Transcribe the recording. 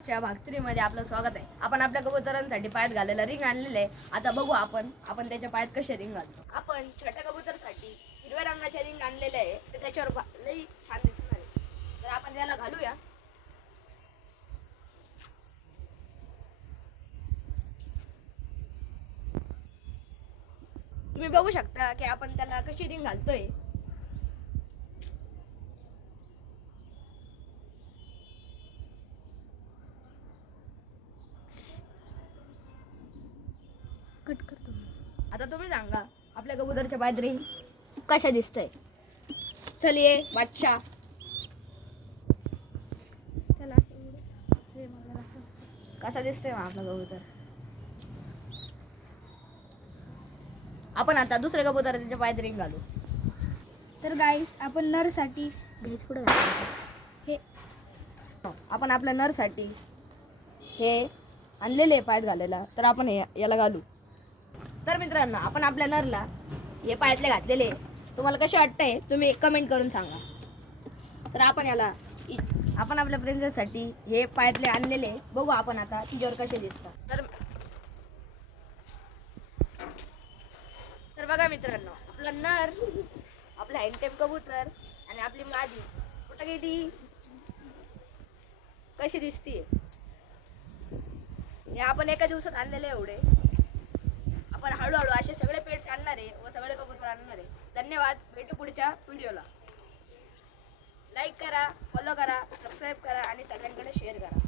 च्या भागत्रीमध्ये आपलं स्वागत आहे. आपण आपल्या कबुतरांसाठी पायात घालायला रिंग आणलेलं आहे. आता बघू आपण त्याच्या पायात कसे रिंग घालतो. आपण छोट्या कबुतरासाठी हिरव्या रंगाच्या रिंग आणलेले आहे. तर त्याच्यावर लई छान दिसणार आहे. तर आपण त्याला घालूया. तुम्ही बघू शकता की आपण त्याला कशी रिंग घालतोय. कट करतो. आता तुम्ही सांगा आपल्या कबुतरच्या पायात रिंग कशा दिसतंय. चलिए बादशाह. त्याला कसा दिसतोय आपला कबूतर. आपण आता दुसऱ्या कबुतराच्या पायात रिंग घालू. तर गाईस आपण नरसाठी हे आपण आपल्या नरसाठी हे आणलेले पायात घालायला. तर आपण याला घालू. तर मित्रांनो आपण आपल्या नरला हे पायातले घातलेले तुम्हाला कसे वाटतंय तुम्ही कमेंट करून सांगा. तर आपण आपल्या प्रिन्सेससाठी हे पायातले आणलेले बघू आपण आता तिच्यावर कसे दिसतात. तर बघा मित्रांनो आपला नर आपला हँडटेप कबूतर आणि आपली मादी कुठं गेली कशी दिसतीये. हे आपण एका दिवसात आणलेले एवढे. आपण हळूहळू असे सगळे पेट्स आणणार आहे व सगळे कबूतर आणणार आहे. धन्यवाद. भेटू पुढच्या व्हिडिओला. लाईक करा, फॉलो करा, सबस्क्राईब करा आणि सगळ्यांकडे शेअर करा.